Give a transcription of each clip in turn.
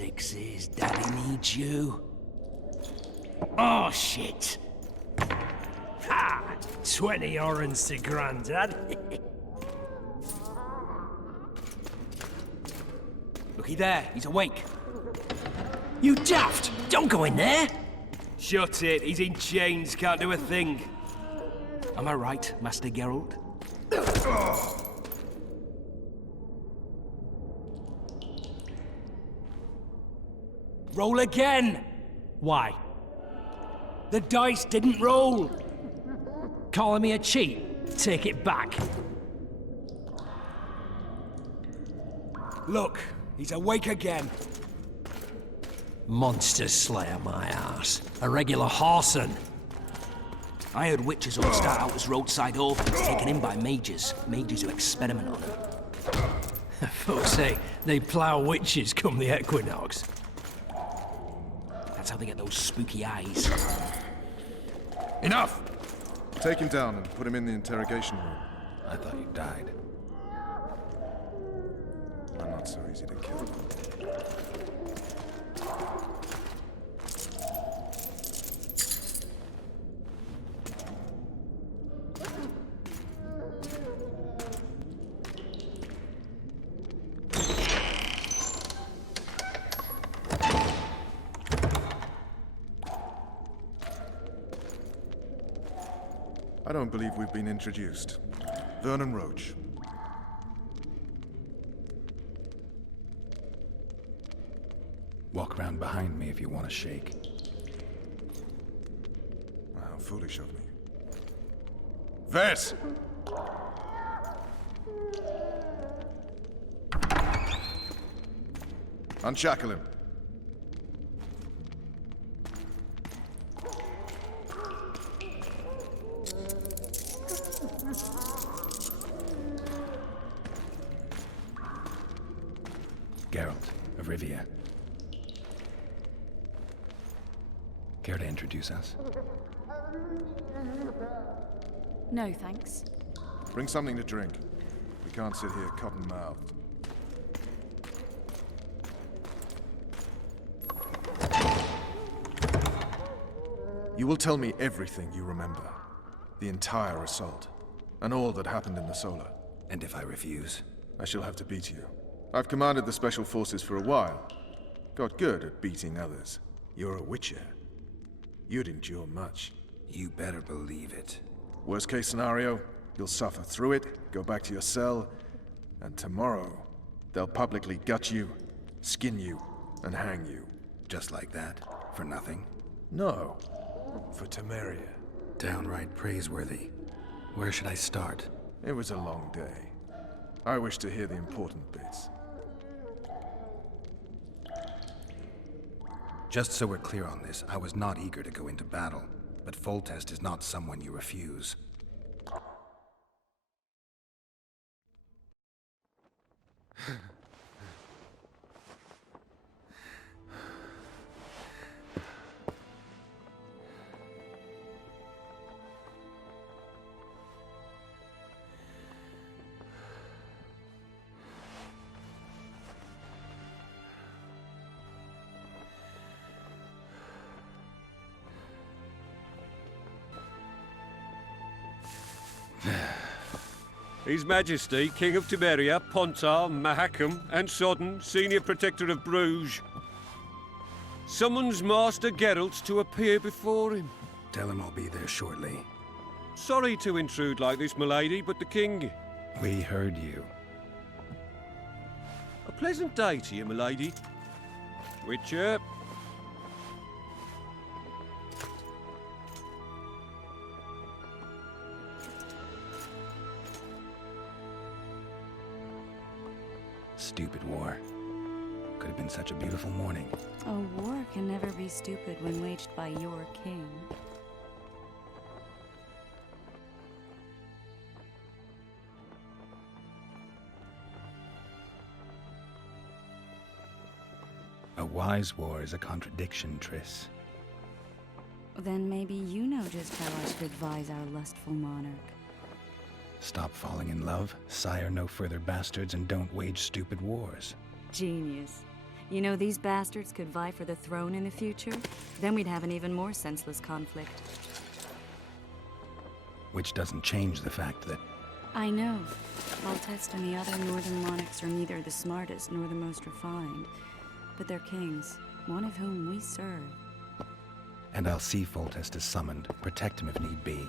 sixes, Daddy needs you. Oh, shit. Ha! 20 orange to Grandad. Looky there, he's awake. You daft! Don't go in there! Shut it, he's in chains, can't do a thing. Am I right, Master Geralt? Roll again! Why? The dice didn't roll! Calling me a cheat? Take it back. Look, he's awake again. Monster slayer, my ass. A regular whoreson. I heard witches all start out as roadside orphans taken in by mages. Mages who experiment on them. Folks say they plough witches come the equinox. That's how they get those spooky eyes. Enough! Take him down and put him in the interrogation room. I thought you died. I'm not so easy to kill. I don't believe we've been introduced. Vernon Roach. Walk around behind me if you want to shake. How foolish of me. Vet! Unshackle him. Geralt of Rivia. Care to introduce us? No, thanks. Bring something to drink. We can't sit here cotton-mouthed. You will tell me everything you remember. The entire assault. And all that happened in the Solar. And if I refuse? I shall have to beat you. I've commanded the Special Forces for a while. Got good at beating others. You're a Witcher. You'd endure much. You better believe it. Worst case scenario, you'll suffer through it, go back to your cell, and tomorrow, they'll publicly gut you, skin you, and hang you. Just like that? For nothing? No. For Temeria. Downright praiseworthy. Where should I start? It was a long day. I wish to hear the important bits. Just so we're clear on this, I was not eager to go into battle, but Foltest is not someone you refuse. His Majesty, King of Temeria, Pontar, Mahakam, and Sodden, Senior Protector of Bruges, summons Master Geralt to appear before him. Tell him I'll be there shortly. Sorry to intrude like this, milady, but the King... We heard you. A pleasant day to you, milady. Witcher. Stupid war. Could have been such a beautiful morning. A war can never be stupid when waged by your king. A wise war is a contradiction, Triss. Then maybe you know just how I should advise our lustful monarch. Stop falling in love, sire no further bastards, and don't wage stupid wars. Genius. You know, these bastards could vie for the throne in the future. Then we'd have an even more senseless conflict. Which doesn't change the fact that... I know. Voltest and the other northern monarchs are neither the smartest nor the most refined. But they're kings, one of whom we serve. And I'll see Foltest is summoned, protect him if need be.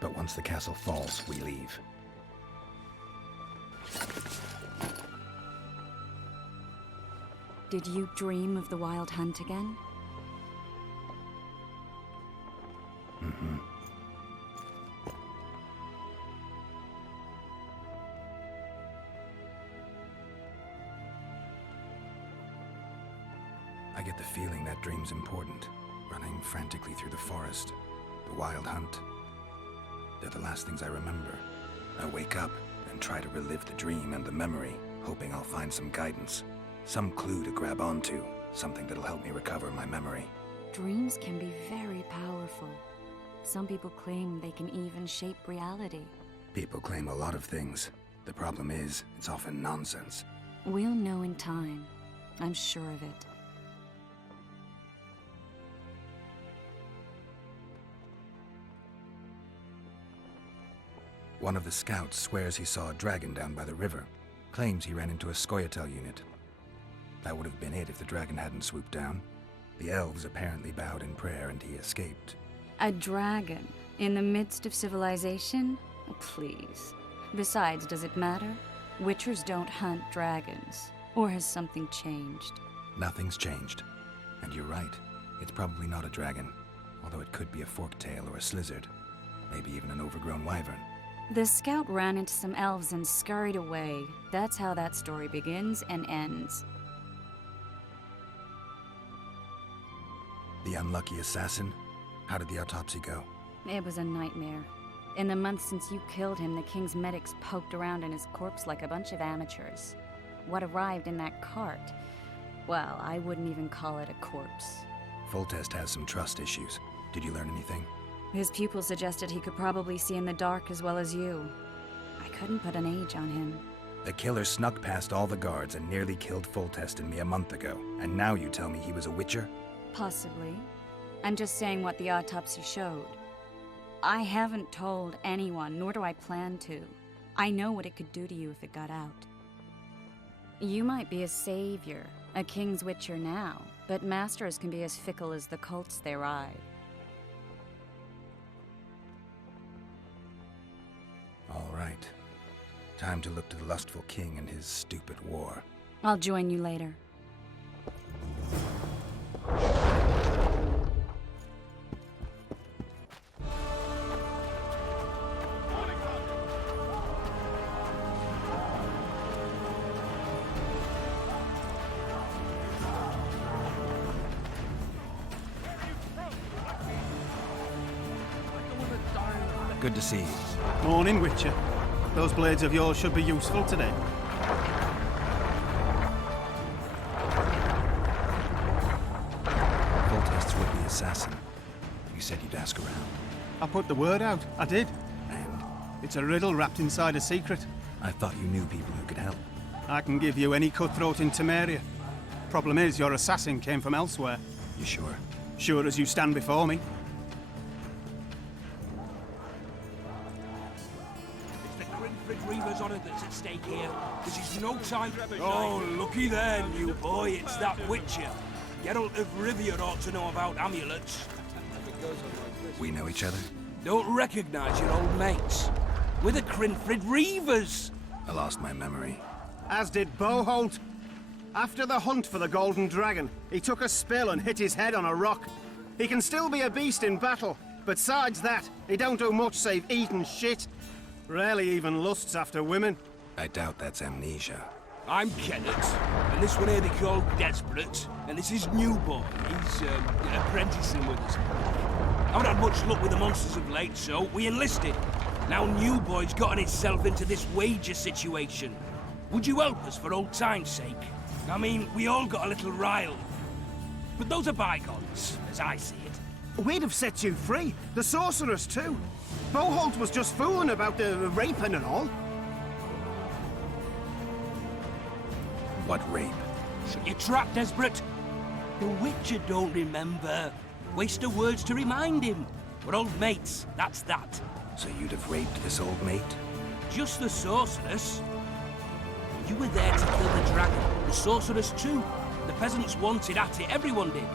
But once the castle falls, we leave. Did you dream of the Wild Hunt again? Mm-hmm. I get the feeling that dream's important. Running frantically through the forest. The Wild Hunt. They're the last things I remember. I wake up and try to relive the dream and the memory, hoping I'll find some guidance. Some clue to grab onto. Something that'll help me recover my memory. Dreams can be very powerful. Some people claim they can even shape reality. People claim a lot of things. The problem is, it's often nonsense. We'll know in time. I'm sure of it. One of the scouts swears he saw a dragon down by the river. Claims he ran into a Scoia'tael unit. That would have been it if the dragon hadn't swooped down. The elves apparently bowed in prayer and he escaped. A dragon? In the midst of civilization? Please. Besides, does it matter? Witchers don't hunt dragons. Or has something changed? Nothing's changed. And you're right. It's probably not a dragon. Although it could be a forktail or a slizzard. Maybe even an overgrown wyvern. The scout ran into some elves and scurried away. That's how that story begins and ends. The unlucky assassin? How did the autopsy go? It was a nightmare. In the months since you killed him, the king's medics poked around in his corpse like a bunch of amateurs. What arrived in that cart? Well, I wouldn't even call it a corpse. Foltest has some trust issues. Did you learn anything? His pupil suggested he could probably see in the dark as well as you. I couldn't put an age on him. The killer snuck past all the guards and nearly killed Foltest and me a month ago. And now you tell me he was a witcher? Possibly. I'm just saying what the autopsy showed. I haven't told anyone, nor do I plan to. I know what it could do to you if it got out. You might be a savior, a king's witcher now, but masters can be as fickle as the cults they ride. All right. Time to look to the lustful king and his stupid war. I'll join you later. Good to see you. Morning, Witcher. Those blades of yours should be useful today. Foltest's would-be assassin. You said you'd ask around. I put the word out. I did. And? It's a riddle wrapped inside a secret. I thought you knew people who could help. I can give you any cutthroat in Temeria. Problem is, your assassin came from elsewhere. You sure? Sure as you stand before me. Reavers on it that's at stake here. This is no time. Oh, looky there, new boy. It's that Witcher. Geralt of Rivia ought to know about amulets. We know each other? Don't recognize your old mates. We're the Crinfrid Reavers. I lost my memory. As did Boholt. After the hunt for the Golden Dragon, he took a spill and hit his head on a rock. He can still be a beast in battle, but besides that, he don't do much save eat and shit. Rarely even lusts after women. I doubt that's amnesia. I'm Kenneth, and this one here they call Desperate, and this is New Boy. He's apprenticing with us. Haven't had much luck with the monsters of late, so we enlisted. Now New Boy's gotten himself into this wager situation. Would you help us for old time's sake? I mean, we all got a little riled. But those are bygones, as I see it. We'd have set you free. The sorceress, too. Boholt was just fooling about the raping and all. What rape? Shut your trap, Desperate. The Witcher don't remember. Waste of words to remind him. We're old mates, that's that. So you'd have raped this old mate? Just the sorceress. You were there to kill the dragon. The sorceress too. The peasants wanted at it, everyone did.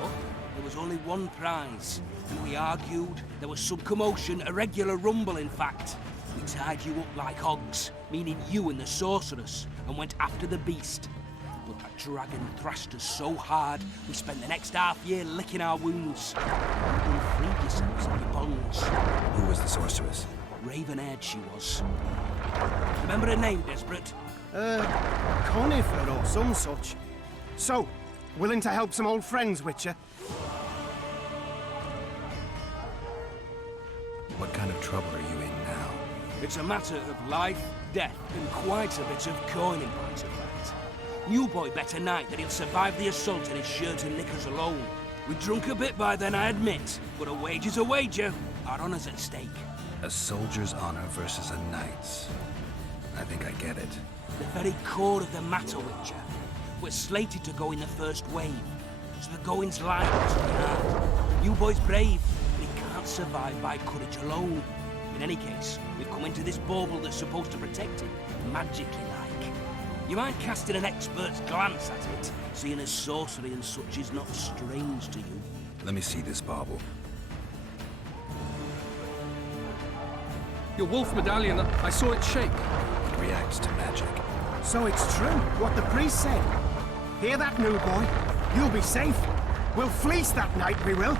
But there was only one prize. And we argued, there was some commotion, a regular rumble in fact. We tied you up like hogs, meaning you and the sorceress, and went after the beast. But that dragon thrashed us so hard, we spent the next half-year licking our wounds. You freed yourselves of your bonds. Who was the sorceress? Raven-haired she was. Remember her name, Desperate? Conifer or some such. So, willing to help some old friends, Witcher? What kind of trouble are you in now? It's a matter of life, death, and quite a bit of coin in point of fact. New boy bet tonight that he'll survive the assault in his shirt and knickers alone. We drunk a bit by then, I admit, but a wager's a wager. Our honour's at stake. A soldier's honor versus a knight's. I think I get it. The very core of the matter, Witcher. We're slated to go in the first wave, so the going's light to be hard. New boy's brave, but he can't survive by courage alone. In any case, we've come into this bauble that's supposed to protect him, magically like. You mind casting an expert's glance at it, seeing as sorcery and such is not strange to you? Let me see this bauble. Your wolf medallion, I saw it shake. It reacts to magic. So it's true, what the priest said. Hear that, new boy? You'll be safe. We'll fleece that night, we will.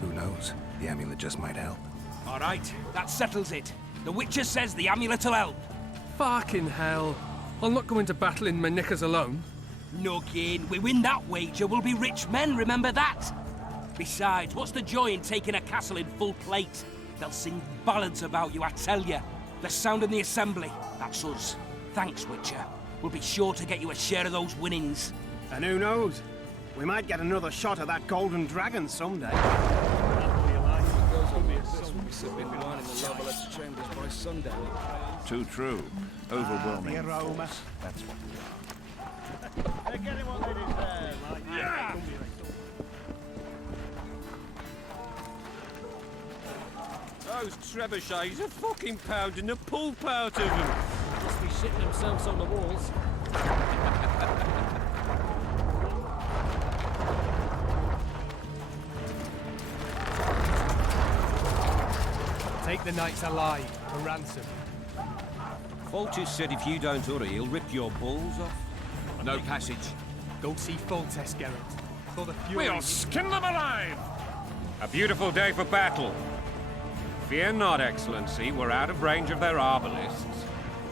Who knows? The amulet just might help. All right, that settles it. The Witcher says the amulet'll help. Fucking hell. I'll not go into battle in my knickers alone. No gain. We win that wager, we'll be rich men, remember that? Besides, what's the joy in taking a castle in full plate? They'll sing ballads about you, I tell you. The sound in the assembly, that's us. Thanks, Witcher. We'll be sure to get you a share of those winnings. And who knows? We might get another shot at that golden dragon someday. Too true. Overwhelming. That's what we are. They're getting what they deserve. Yeah! Those trebuchets are fucking pounding the pulp out of them. Must be shitting themselves on the walls. Take the knights alive for ransom. Foltest said if you don't hurry, he'll rip your balls off. No passage. Go see Foltest, Geralt. For the fury. We'll skin them alive! A beautiful day for battle. Fear not, Excellency. We're out of range of their arbalists.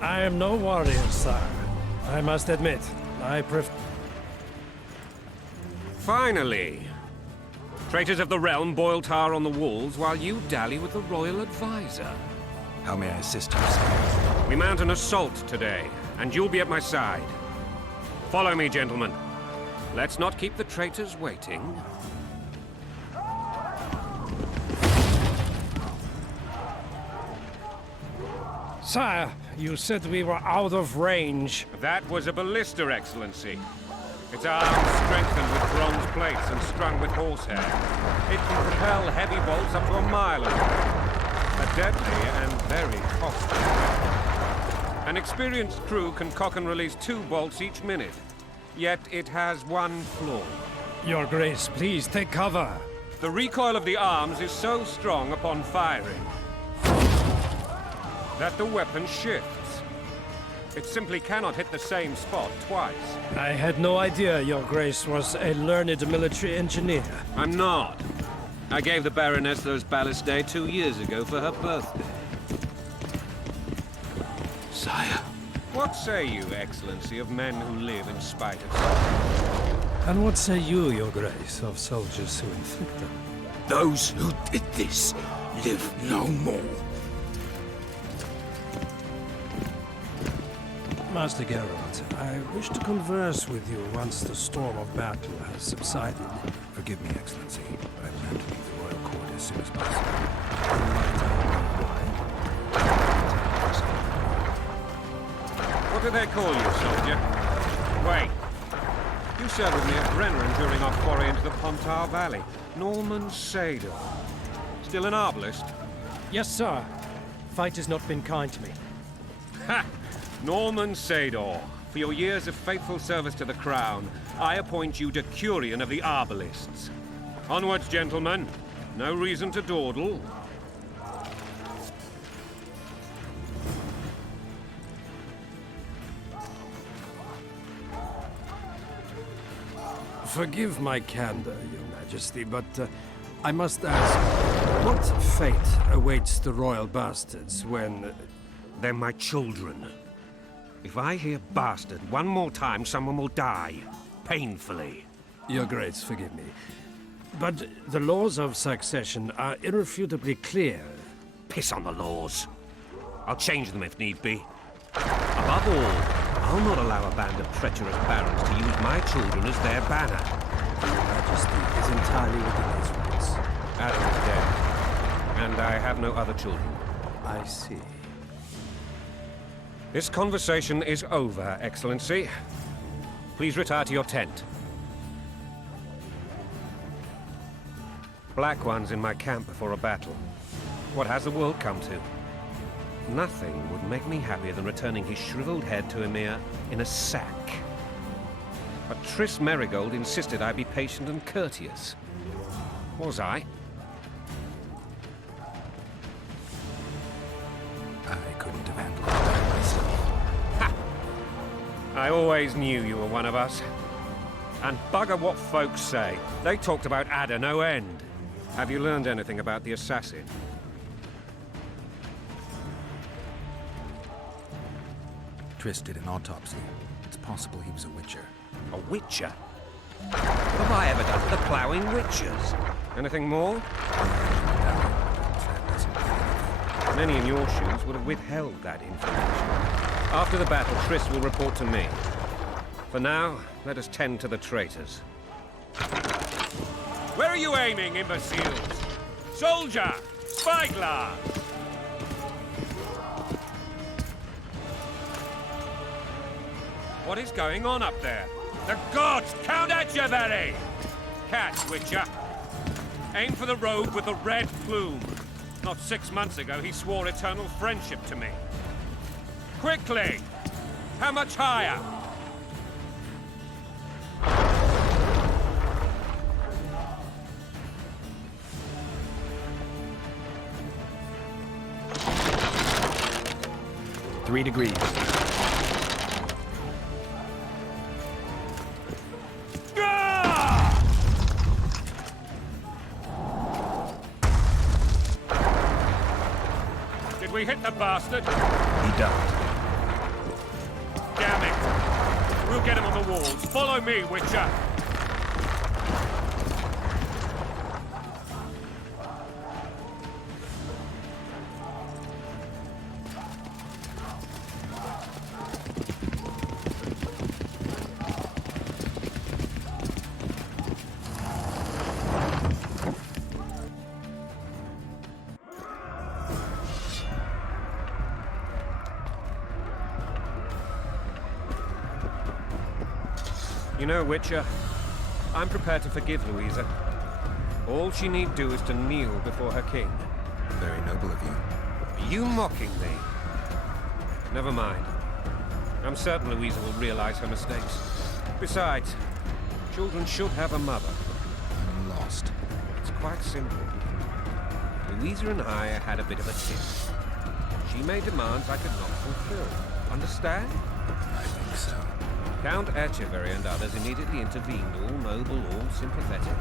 I am no warrior, sire. I must admit, I prefer... Finally! Traitors of the realm boil tar on the walls while you dally with the royal advisor. How may I assist you, sire? We mount an assault today, and you'll be at my side. Follow me, gentlemen. Let's not keep the traitors waiting. Sire, you said we were out of range. That was a ballista, Excellency. Its arms strengthened with bronze plates and strung with horsehair. It can propel heavy bolts up to a mile away. A deadly and very costly weapon. An experienced crew can cock and release 2 bolts each minute. Yet it has one flaw. Your Grace, please take cover. The recoil of the arms is so strong upon firing that the weapon shifts. It simply cannot hit the same spot twice. I had no idea Your Grace was a learned military engineer. I'm not. I gave the Baroness those ballistae 2 years ago for her birthday. Sire. What say you, Excellency, of men who live in spite of suffering? And what say you, Your Grace, of soldiers who inflict them? Those who did this live no more. Master Geralt, I wish to converse with you once the storm of battle has subsided. Forgive me, Excellency, but I plan to leave the royal court as soon as possible. What do they call you, soldier? Wait. You served with me at Brennan during our foray into the Pontar Valley. Norman Sador. Still an arbalist? Yes, sir. Fate has not been kind to me. Ha! Norman Sador. For your years of faithful service to the Crown, I appoint you Decurion of the Arbalists. Onwards, gentlemen. No reason to dawdle. Forgive my candor, Your Majesty, but I must ask, what fate awaits the royal bastards when... They're my children. If I hear bastard one more time, someone will die. Painfully. Your Grace, forgive me. But the laws of succession are irrefutably clear. Piss on the laws. I'll change them if need be. Above all, I'll not allow a band of treacherous barons to use my children as their banner. Your Majesty is entirely within his rights. Adam is dead, and I have no other children. I see. This conversation is over, Excellency. Please retire to your tent. Black ones in my camp before a battle. What has the world come to? Nothing would make me happier than returning his shriveled head to Emir in a sack. But Triss Merigold insisted I be patient and courteous. Was I? I couldn't have handled that myself. Ha! I always knew you were one of us. And bugger what folks say. They talked about Ada no end. Have you learned anything about the assassin? Triss did an autopsy. It's possible he was a witcher. A witcher? What have I ever done to the ploughing witchers? Anything more? Many in your shoes would have withheld that information. After the battle, Triss will report to me. For now, let us tend to the traitors. Where are you aiming, imbeciles? Soldier! Spyglass! What is going on up there? The gods! Count Etcheverry! Catch, Witcher. Aim for the rogue with the red plume. Not 6 months ago, he swore eternal friendship to me. Quickly! How much higher? Three degrees. Did we hit the bastard? He ducked. Damn it! We'll get him on the walls. Follow me, Witcher! You know, Witcher, I'm prepared to forgive Louisa. All she need do is to kneel before her king. Very noble of you. Are you mocking me? Never mind. I'm certain Louisa will realize her mistakes. Besides, children should have a mother. I'm lost. It's quite simple. Louisa and I had a bit of a tiff. She made demands I could not fulfill. Understand? I think so. Count Etcheverry and others immediately intervened, all noble, all sympathetic.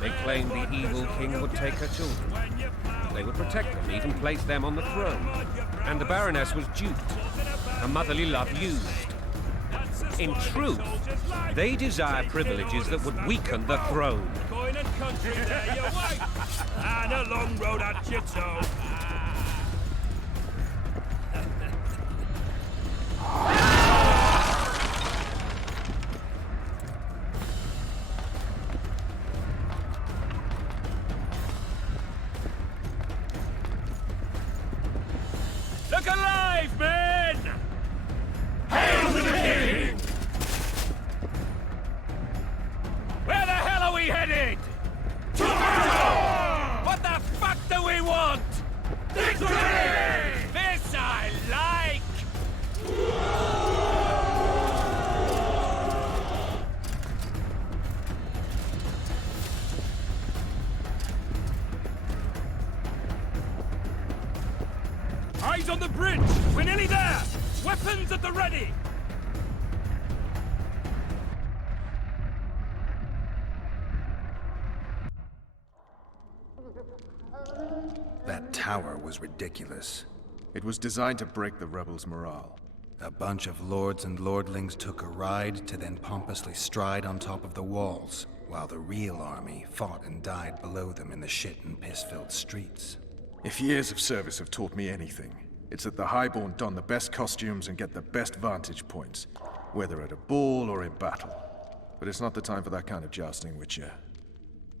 They claimed the evil king would take her children. They would protect them, even place them on the throne. And the Baroness was duped, her motherly love used. In truth, they desire privileges that would weaken the throne. And a long road at your toe. Look alive, men! we want! Victory! This I like! Eyes on the bridge! We're nearly there! Weapons at the ready! That tower was ridiculous. It was designed to break the rebels' morale. A bunch of lords and lordlings took a ride to then pompously stride on top of the walls, while the real army fought and died below them in the shit and piss-filled streets. If years of service have taught me anything, it's that the Highborn don the best costumes and get the best vantage points, whether at a ball or in battle. But it's not the time for that kind of jousting, Witcher.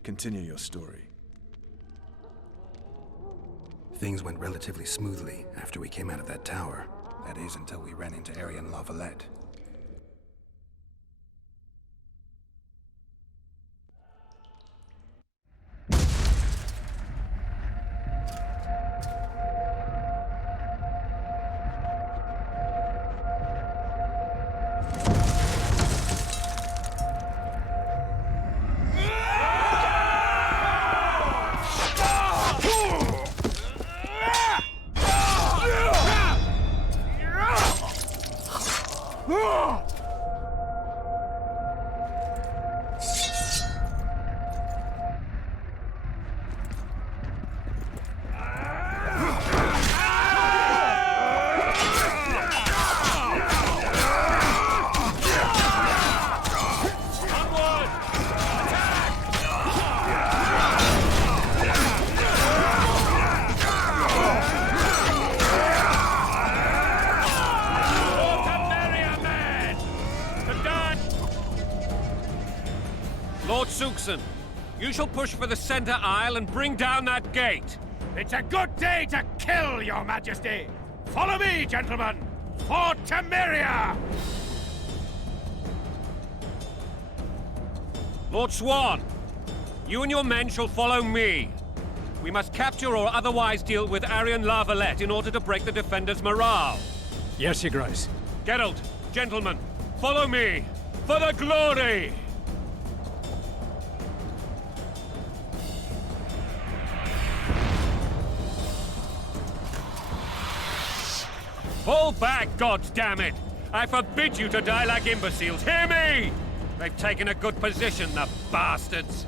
Continue your story. Things went relatively smoothly after we came out of that tower. That is, until we ran into Arian Lavalette. You shall push for the center aisle and bring down that gate. It's a good day to kill, Your Majesty! Follow me, gentlemen! For Temeria! Lord Swan, you and your men shall follow me. We must capture or otherwise deal with Arian Lavalette in order to break the defenders' morale. Yes, Your Grace. Geralt, gentlemen, follow me! For the glory! Fall back, goddammit! I forbid you to die like imbeciles. Hear me! They've taken a good position, the bastards.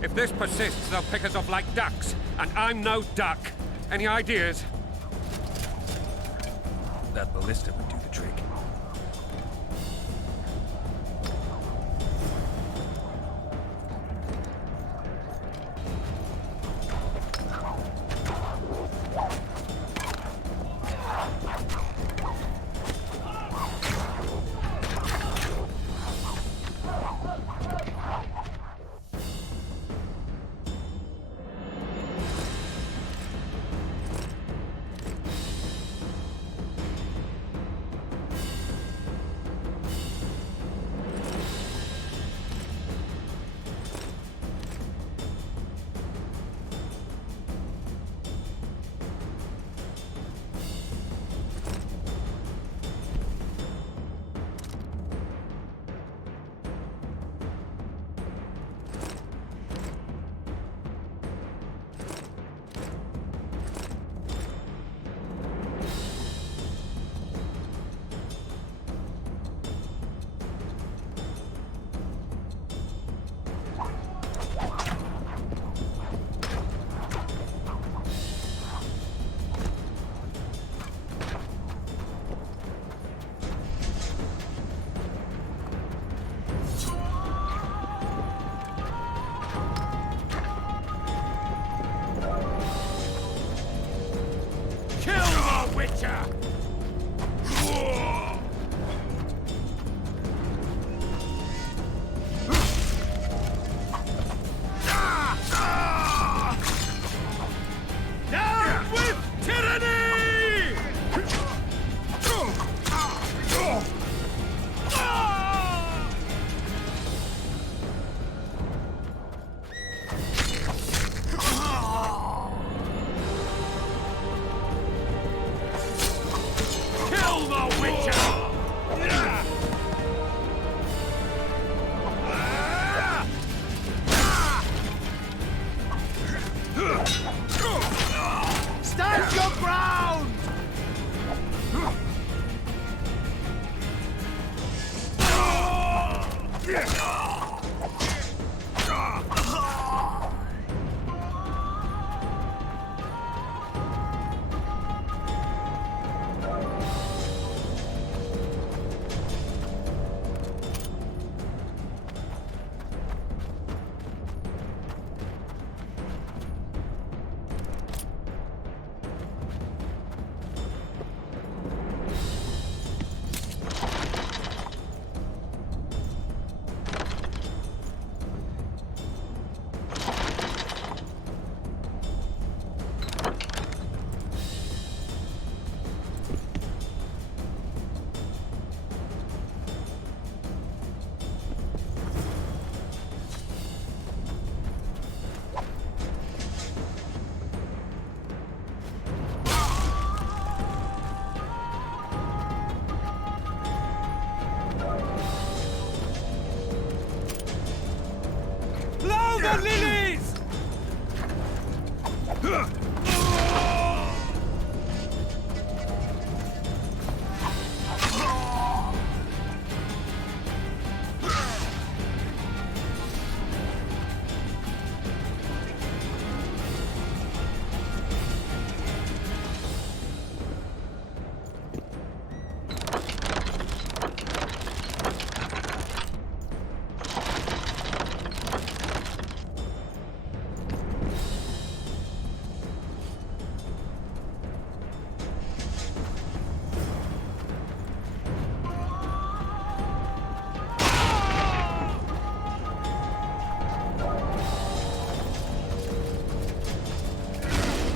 If this persists, they'll pick us off like ducks, and I'm no duck. Any ideas? That ballista would do the trick.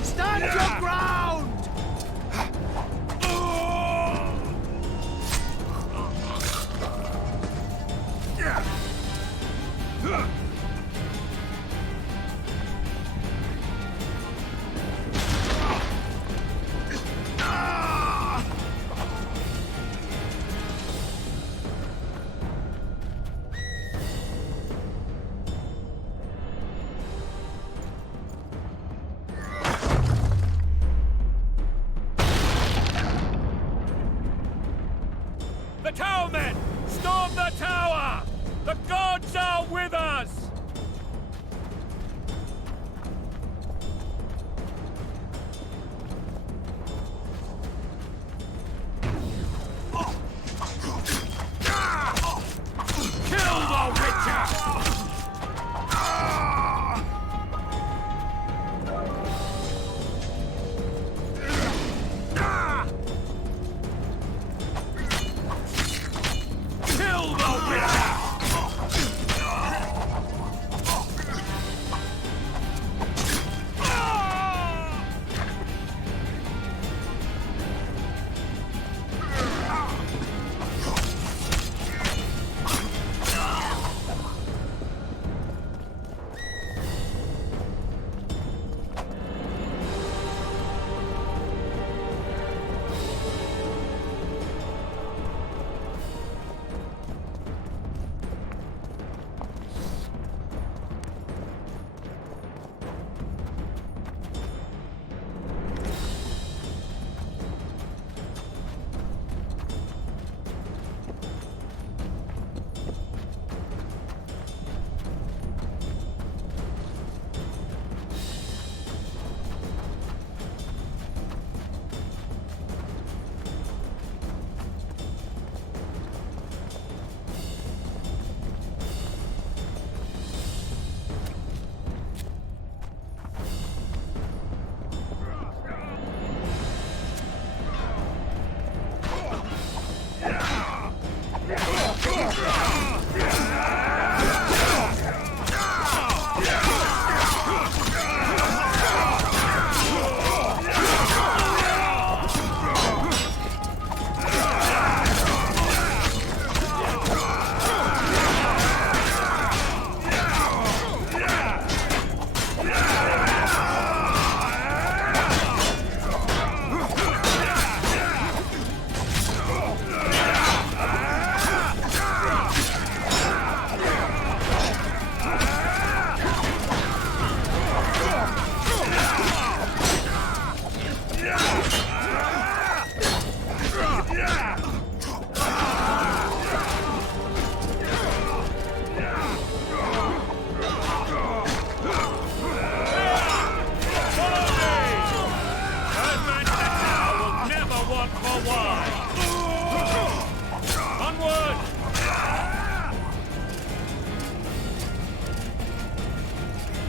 Stand your ground! The tower men! Storm the tower! The gods are with us! Kill the Witcher! Kill the Witcher!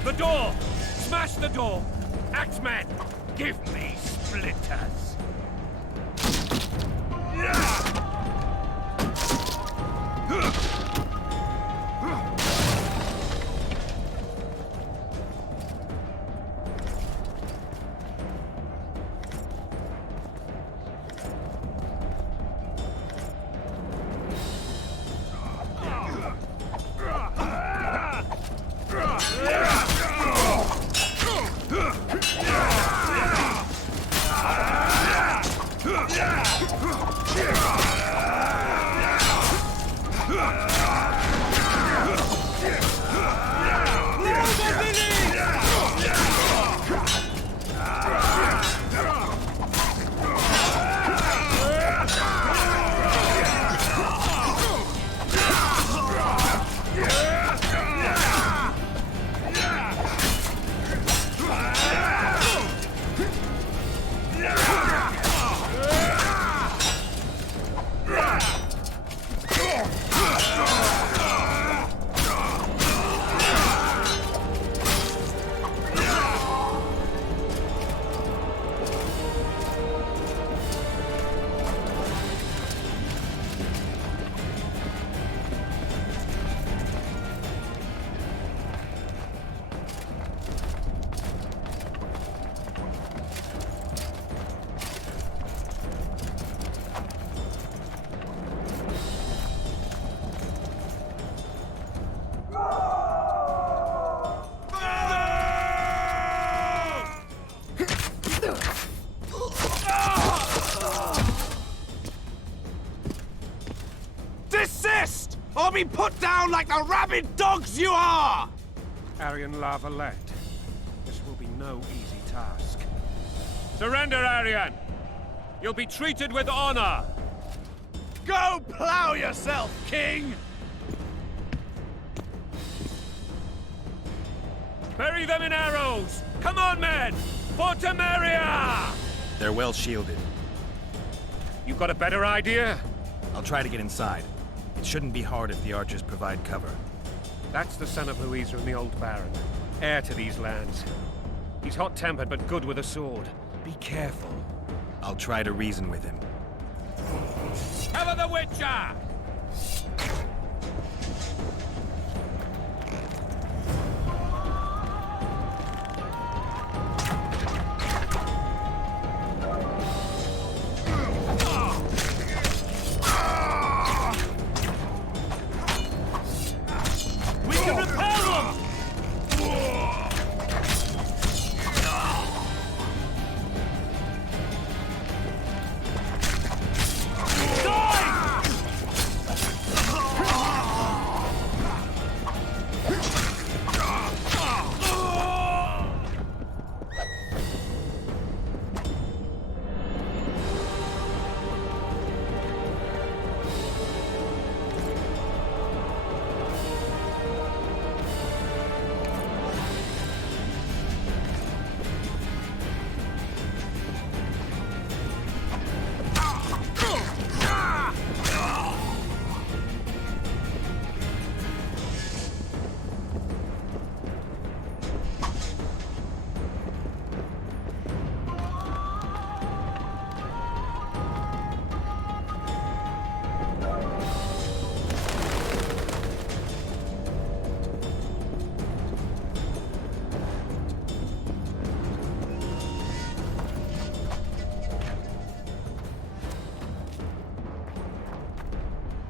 The door! Smash the door! Axeman, give me splinters! be put down like the rabid dogs you are! Aryan Lavalette. This will be no easy task. Surrender, Aryan! You'll be treated with honor! Go plow yourself, King! Bury them in arrows! Come on, men! For Temeria! They're well shielded. You got a better idea? I'll try to get inside. It shouldn't be hard if the archers provide cover. That's the son of Louisa and the old Baron. Heir to these lands. He's hot-tempered but good with a sword. Be careful. I'll try to reason with him. Cover the Witcher! We can repel them!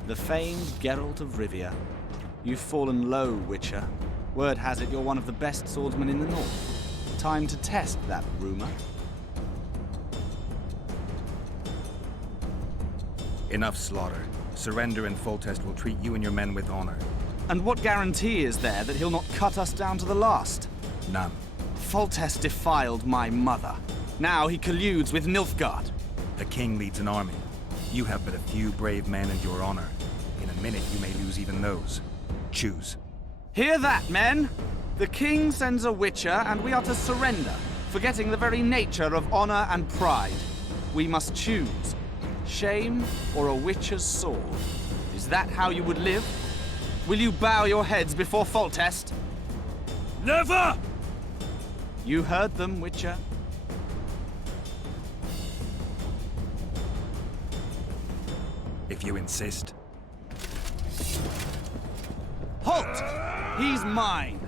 The famed Geralt of Rivia. You've fallen low, Witcher. Word has it you're one of the best swordsmen in the north. Time to test that rumor. Enough slaughter. Surrender and Foltest will treat you and your men with honor. And what guarantee is there that he'll not cut us down to the last? None. Foltest defiled my mother. Now he colludes with Nilfgaard. The king leads an army. You have but a few brave men and your honor. In a minute, you may lose even those. Choose. Hear that, men! The king sends a Witcher, and we are to surrender, forgetting the very nature of honor and pride. We must choose. Shame or a Witcher's sword. Is that how you would live? Will you bow your heads before Foltest? Never! You heard them, Witcher. If you insist. Halt! He's mine!